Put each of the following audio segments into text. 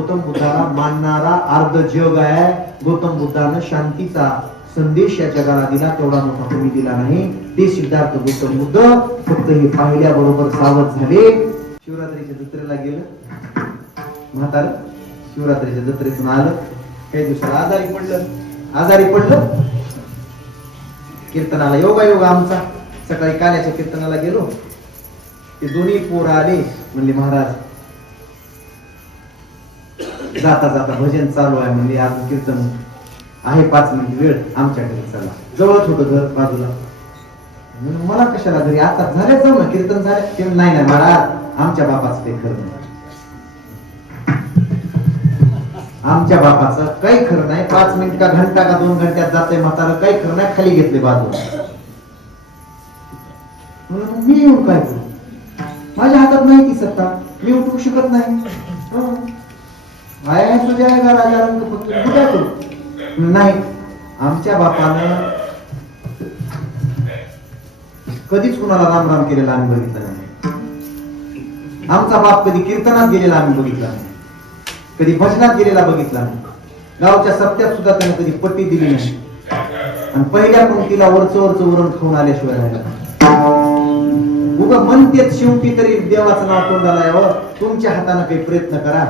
गौतम बुद्धाला मानणारा अर्ध जग आहे. गौतम बुद्धानं शांतीचा संदेश या जगाला दिला, तेवढा मोठा कोणी दिला नाही. ते सिद्धार्थ गौतम बुद्ध फक्त हे पाहिल्याबरोबर सावध झाले. शिवरात्रीच्या जत्रेला गेलं म्हातार, शिवरात्रीच्या जत्रेतून आलं, काही दिवसाला आजारी पडलं. कीर्तनाला योगा आमचा, सकाळी काल्याच्या कीर्तनाला गेलो. ते दोन्ही पोर आले, म्हणले महाराज जाता जाता भजन चालू आहे, म्हणजे आज कीर्तन आहे 5 मिनिट वेळ, आमच्या घरी चला. जवळच होतं घर बाजूला. मला कशाला घरी, आता झाले जाऊ ना, कीर्तन झाले. ते नाही महाराज, आमच्या बापाचं ते खरं नाही, आमच्या बापाचं काही खरं नाही. 5 मिनिट का घंटा का 2 घंट्यात जाते म्हातारं, काही खरं नाही. खाली घेतले बाजूला. म्हणून मी येऊन काय करू, माझ्या हातात नाही ती सत्ता, मी उठू शकत नाही. तुझ्या राजा काय करू. नाही, आमच्या बापानं कधीच कुणाला राम राम केलेला आम्ही बघितलं नाही. आमचा बाप कधी कीर्तनात गेलेला आम्ही बघितला नाही, कधी भजनात गेलेला बघितला नाही. गावच्या सप्त्यात सुद्धा त्याने कधी पट्टी दिली नाही. आणि पहिल्या पंक्तीला वरचं वरण खाऊन आल्याशिवाय राहिला. उगा म्हणतेच शेवटी तरी देवाचं नाव तोंडाला यावं. तुमच्या हाताने काही प्रयत्न करा.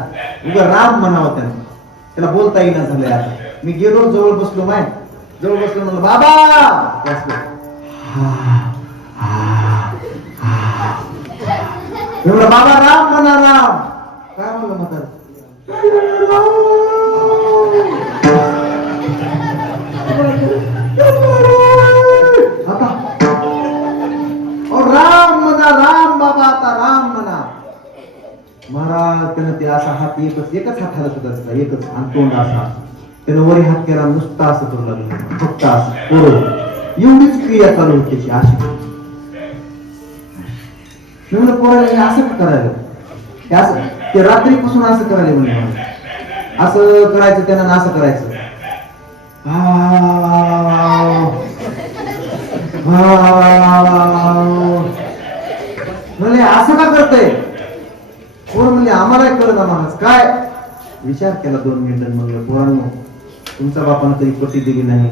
उगा राम म्हणावं त्याला बोलता येईना झालंय. आता मी गेलो, जवळ बसलो म्हणलं बाबा, म्हणलं बाबा राम म्हणा. राम काय म्हणलं म्हातार, राम म्हणा, राम बाबा, आता राम म्हणा. महाराज त्यानं ते असा हात एकच हात हालत होता त्याचा, एकच, आणि तोंड असा. त्यानं वरी हात केला, नुसता असं करू लागलं, फक्त असं. एवढीच क्रिया चालू होती त्याची अशी. म्हणलं पोराला असं करायला, ते रात्रीपासून असं करायला म्हणजे असं करायचं त्यानं, असं करायचं. म्हणले असं का करतय पोर. म्हणले आम्हाला कळत महाराज. काय विचार केला 2 मिनिटं. म्हणलं पोरांनो, तुमच्या बापानं कधी पट्टी दिली नाही,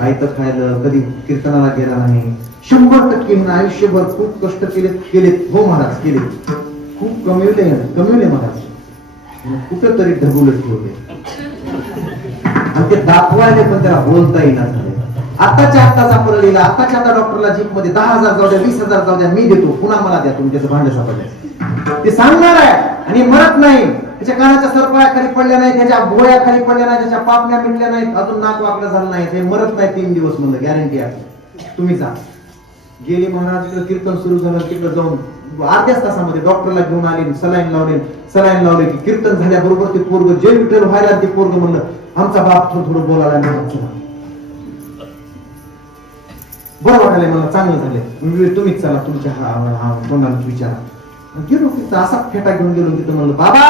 आयतं खायलं, कधी कीर्तनाला गेला नाही. 100% आयुष्यभर खूप कष्ट केलेत हो महाराज, केलेत, खूप कमविले महाराज. कुठेतरी ढबुलत ठेवले आणि ते दाखवायले, पण त्याला बोलता येईना झाले. आताच्या सापडला लिहिला, आताच्या डॉक्टरला जीप मध्ये 10,000 जाऊ द्या, 20,000 जाऊ द्या, मी देतो, पुन्हा मला द्या तुमच्याचं भांडे सापडले. ते सांगणार आहे आणि मरत नाही. त्याच्या कानाच्या सरपाया खाली पडल्या नाही, त्याच्या भोया खाली पडल्या नाही, त्याच्या पापण्या मिटल्या नाहीत, अजून नाक वाकडं झालं नाही, ते मरत नाही 3 दिवस. म्हणलं गॅरंटी आहे. तुम्ही जा. गेली महाराज, कीर्तन सुरू झालं. तिकडे जाऊन अर्ध्याच तासामध्ये डॉक्टरला घेऊन आले, सलाईन लावले की कीर्तन झाल्याबरोबर ते पोरग जे विठ्ठल व्हायला, ते पोरग म्हणलं आमचा बाप थोडं बोलायला नाही, बरं वाटायला मला, चांगलं झालंय, तुम्हीच चला, तुमच्या तोंडाला विचारा. गेलो तिथं, असा फेटा घेऊन गेलो तिथं. म्हणलं बाबा,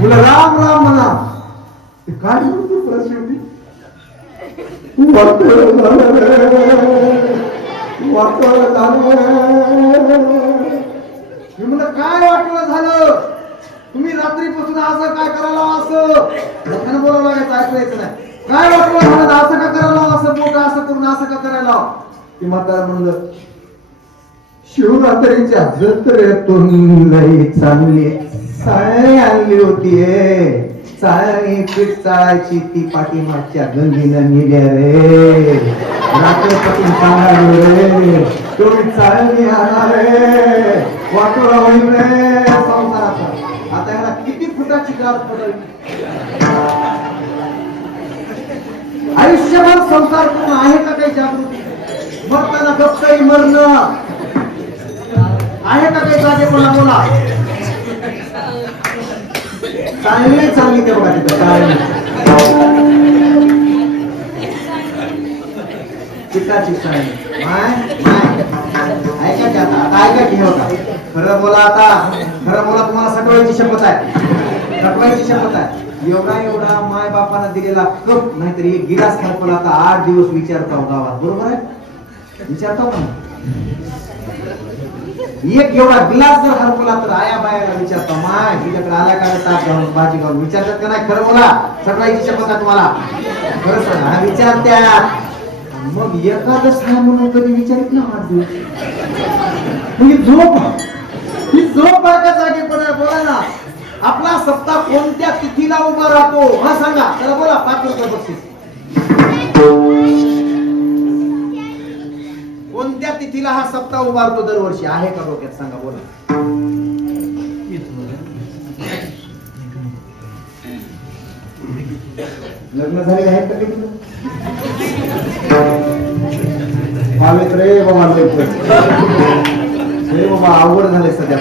मुलं राम राम म्हणा. ते काय म्हणतो शेवटी, काय वाटलं झालं, तुम्ही रात्रीपासून असं काय करायला, असं बोलावं लागायचं, ऐकायचं नाही. काय वाटलं झालं, असं का करायला, असं मोठं असं करून असं का करायला. ती म्हातारा म्हणलं शिवरात्रीच्या जत्रेतून लई चांगली साळी आणली होती. चाळणी पीठ चाळायची ती पाठीमागच्या गंगीनं नेल्या रे. रात्रपासून सांगायला रे, तुम्ही चाळणी आणा रे, वाटोळा होईल रे संसाराचा. आता ह्याला किती फुटाची गाठ पडली. आयुष्यभर संसार करून आहे का काही जागृती. मरताना गप्पाई मरणं आहे का काही जागेपणा. बोला, चांगली चांगली ते बघा तिथं चांगली पिठाची चांगली ऐका की आता ऐका की होता. खरं बोला, आता खरं बोला, तुम्हाला सटवायची शपथ आहे, सटवायची शपथ आहे. एवढा माय बापानं दिलेला कप नाहीतरी एक गिलास खायला आता 8 दिवस विचारता गावात. बरोबर आहे, विचारता पण एक एवढा ग्लास जर हरपला तर आया बायाला विचारतो, माय तुझ्याकडे आला का ताप घालून भाजी घालून, विचारतात का नाही? खरं बोला, सगळ्याची शपथ आहे तुम्हाला, खरं सांगा. हा विचारत्यात. मग एकादश आहे म्हणून कधी विचारित ना आठ दिवस. म्हणजे झोप, ही झोप आहे का जागेपणा? बोला ना, आपला सप्ताह कोणत्या तिथीला उभा राहतो हा सांगा. चला बोला, 5 रुपये बक्षीस. कोणत्या तिथीला हा सप्ताह उभारतो दरवर्षी? आहे का डोक्यात? सांगा बोला. लग्न झालेले आहेत का किती? रे बाबा, हे बाबा अवघड झाले सध्या.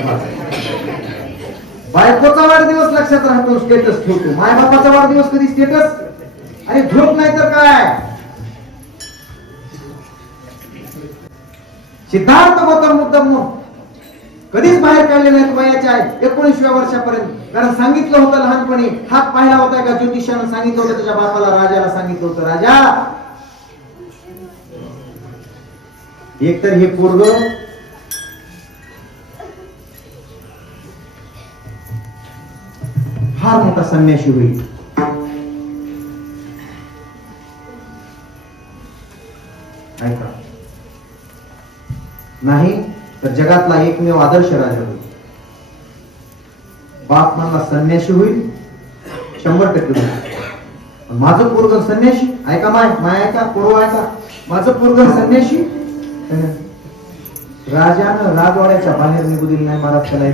बायकोचा वाढदिवस लक्षात राहतो, स्टेटस ठेवतो. माय बापाचा वाढदिवस कधी स्टेटस? अरे झोप नाही तर काय? सिद्धार्थ गौतम बुद्ध कधीच बाहेर काढले नाहीत वयाच्या 19व्या वर्षापर्यंत. कारण सांगितलं होतं लहानपणी, हात पाहिला होता का ज्योतिषानं सांगितलं होतं त्याच्या बापाला, राजाला सांगितलं होतं, राजा एकतर हे पोरग फार मोठा संन्यासी होईल, ऐका, नाही तर जगातला एकमेव आदर्श राजा होईल. बाप म्हणला संन्यासी होईल, 100% होईल. माझं पोरग संन्यासी, ऐका माय ऐका, पोरव ऐका, माझं पोरग संन्यासी. राजानं राजवाड्याच्या बाहेर निघू दिली नाही महाराज त्याला.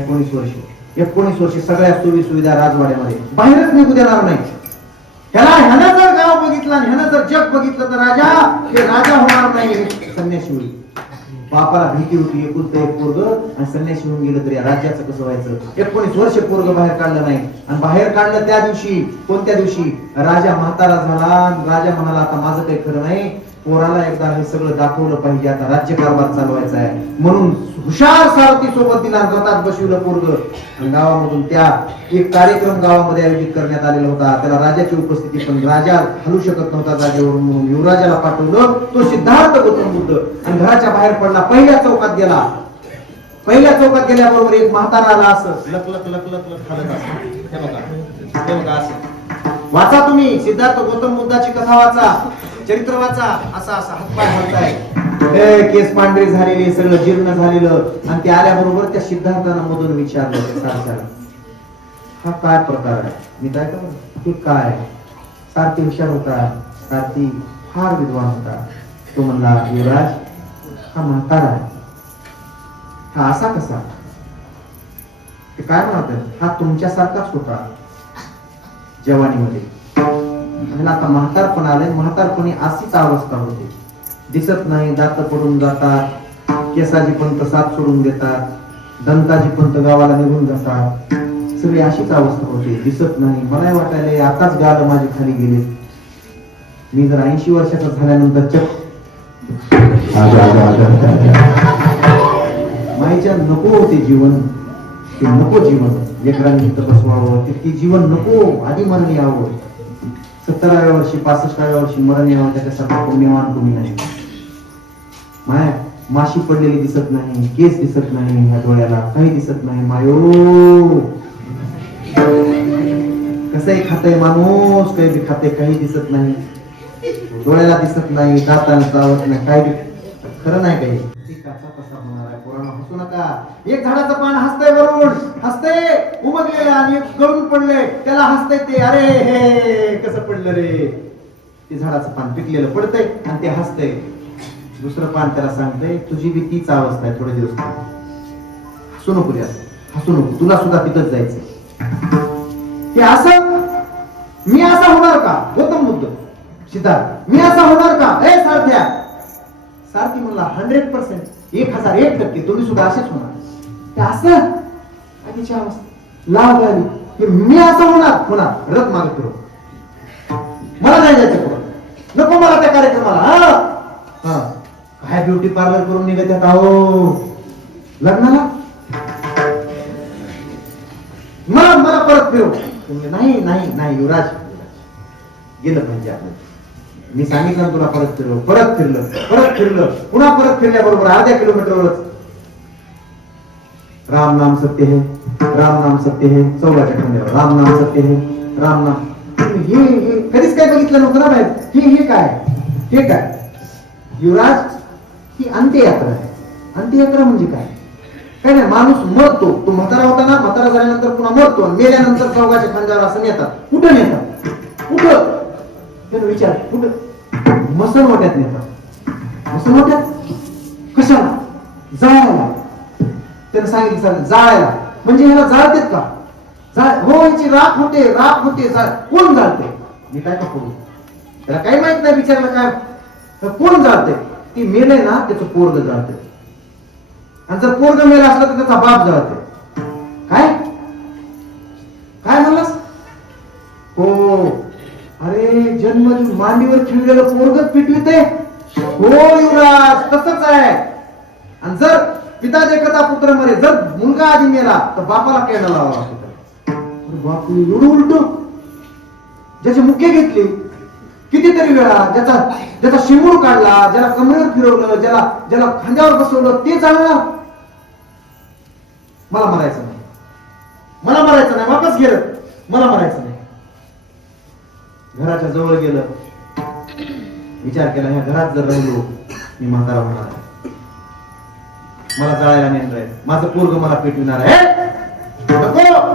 19 वर्ष सगळ्या सोयी सुविधा राजवाड्यामध्ये, बाहेरच निघू देणार नाही त्याला. ह्यानं जर गाव बघितलं आणि ह्यानं जर जग बघितलं तर राजा हे राजा होणार नाही, संन्यासी होईल. बापाला भीती होती, एकुलतं एक पोरग आणि संन्यासी होऊन गेलं तरी राज्याचं कसं व्हायचं? 19 वर्ष पोरग बाहेर काढलं नाही. आणि बाहेर काढलं त्या दिवशी, कोणत्या दिवशी? राजा म्हातारा झाला. राजा म्हणाला आता माझं काही खरं नाही, पोराला एकदा हे सगळं दाखवलं पाहिजे, आता राज्यकारभार चालवायचा आहे. म्हणून हुशार सारथी सोबत दिला, रथात बसविलं पोरग. आणि गावामधून त्या एक कार्यक्रम गावामध्ये आयोजित करण्यात आलेला होता. त्याला राजाची उपस्थिती, पण राजा हलू शकत नव्हता जागेवरून, म्हणून युवराजाला पाठवलं. तो सिद्धार्थ गौतम बुद्ध आणि घराच्या बाहेर पडला. पहिल्या चौकात गेला. पहिल्या चौकात गेल्याबरोबर एक म्हातारा आला, असं लक लक लक लक लक खालत असं. हे बघा असं वाचा तुम्ही, सिद्धार्थ गौतम बुद्धाची कथा वाचा, चरित्र वाचा. असा असा हातपाय हलताय, केस पांढरी झालेली, सगळं जीर्ण झालेलं. आणि ते आल्याबरोबर त्या सिद्धार्थानं मधून विचारलं सारथ्याला, हा काय प्रकार आहे? मी काय करू हे काय? सारथी हुशार होता, सारथी फार विद्वान होता. तो म्हणला, युवराज हा म्हातारा आहे, हा असा कसा? ते काय म्हणतात, हा तुमच्यासारखाच होता जवानीमध्ये, आता म्हातारपण आलंय, म्हातारपणी अशीच अवस्था होते. दिसत नाही, दात पडून जातात, केसाजी पंत साथ सोडून देतात, दंताजी पंत गावाला निघून जातात, सगळी अशीच अवस्था होते. दिसत नाही. मला वाटायला आताच गाल माझी खाली गेले. मी जर 80 वर्षाचा झाल्यानंतर चक माईच्या नको होते जीवन, ते नको जीवन, लेकरांनी बसवावं ते जीवन नको, आधी मरण यावं. 70व्या वर्षी 65व्या वर्षी मरण यावं, त्याच्यासारखं पुण्यवान कोणी नाही. माय माशी पडलेली दिसत नाही, केस दिसत नाही, ह्या डोळ्याला काही दिसत नाही. मायो कसंही खातय माणूस, काही बी खाते, काही दिसत नाही, डोळ्याला दिसत नाही, दाताला चावत नाही, काही खरं नाही काही. हसू नका. एक झाडाचं पान हसतंय, वरून हसतंय, उमगलेलं आणि गळून पडले, त्याला हसतंय ते, अरे हे कसं पडलं रे. ते झाडाचं पान पिकलेलं पडतंय आणि ते हसतंय. दुसरं पान त्याला सांगतंय, तुझी बी तीच अवस्था आहे, थोडे दिवस हसू नको रे, हसू नको, तुला सुद्धा तिथंच जायचंय. हे असं मी असा होणार का? गौतम बुद्ध, सिद्धार्थ, मी असा होणार का? ए सारथ्या. सारथी म्हणला 100%, 1001% तुम्ही सुद्धा असेच होणार. ते असं आधीची अवस्था लाभ झाली की मी असं होणार. रथ मागे फिरव, मला नाही जायचं पुढं, नको मला त्या कार्यक्रमाला. काय ब्युटी पार्लर करून निघत आहेत अहो लग्नाला, मला परत फिरव. नाही नाही नाही युवराज, गेलं पाहिजे आपण. मी सांगितलं तुला परत फिरव. परत फिरलं, पुन्हा परत फिरल्याबरोबर अर्ध्या किलोमीटरवरच राम नाम सत्य है, राम नाम सत्य है, चौघाच्या खांद्यावर राम नाम सत्य है, राम नाम. हे कधीच काय बघितलं नव्हतं ना बाहेर. हे काय, हे काय युवराज, ही अंत्ययात्रा आहे. अंत्ययात्रा म्हणजे काय? काय नाही, माणूस मरतो. तो म्हातारा होता ना, म्हातारा झाल्यानंतर पुन्हा मरतो आणि मेल्यानंतर चौघाच्या खांद्यावर असं नेतात. कुठं नेतात? कुठं? त्यानं विचार, कुठं? मसनवट्यात नेतात. मसनवट्यात कशाला? जाळायला. त्यानं सांगितलं जाळायला. म्हणजे ह्याला जाळतेत का? हो, याची राख होते, राख होते. कोण जाळते? मी काय का करू? त्याला काही माहित नाही. विचारलं काय कोण जाळते? ती मेलय ना, त्याचं पोरग जाळते. आणि जर पोरग मेला असलं तर त्याचा बाप जाळते. काय काय म्हणलास? हो, अरे जन्म मांडीवर खिळलेलं पोरगच पिटविते. हो युवराज, तसंच आहे. आणि जर पिता देखता पुत्र मरे, जर मुलगा आधी मेला तर बापाला केला लावा लागतो. बापू एवढं उलट. ज्याची मुख्य घेतली कितीतरी वेळा, ज्याचा शिमूळ काढला, ज्याला कमरेवर फिरवलं, ज्याला खांद्यावर बसवलं, ते जाणणार. मला मरायचं नाही, मला मरायचं नाही, वापस गेलं, मला मरायचं नाही. घराच्या जवळ गेलं, विचार केला ह्या घरात जर राहिलो मी म्हातारा होणार आहे, मला जाळायला नेणार आहे, माझं पोरग मला पेटविणार आहे. नको.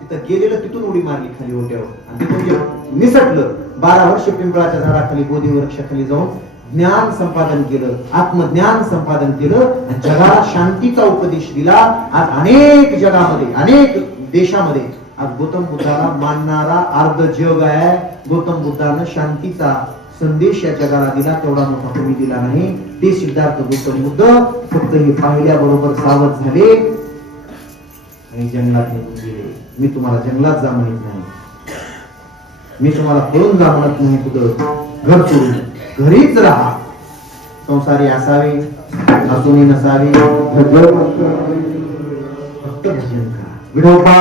तिथं गेलेलं, तिथून उडी मारली खाली ओट्यावर आणि तिथून जे निसटलं. 12 वर्ष पिंपळाच्या झाडाखाली बोधी वृक्षाखाली जाऊन ज्ञान संपादन केलं, आत्मज्ञान संपादन केलं आणि जगाला शांतीचा उपदेश दिला. आज अनेक जगामध्ये, अनेक देशामध्ये आज गौतम बुद्धाला मानणारा अर्ध जग आहे. गौतम बुद्धानं शांतीचा संदेश या जगाला दिला, तेवढा मोठा कोणी दिला नाही. ते सिद्धार्थ गौतम बुद्ध फक्त हे पाहिल्याबरोबर सावध झाले आणि जंगलात निघून गेले. मी तुम्हाला जंगलात जा म्हणत नाही, मी तुम्हाला पळून जा म्हणत नाही. कुठं? घर सोडून घरीच राहा. संसारी असावे, असूनही नसावे, फक्त भजन करा. विठोबा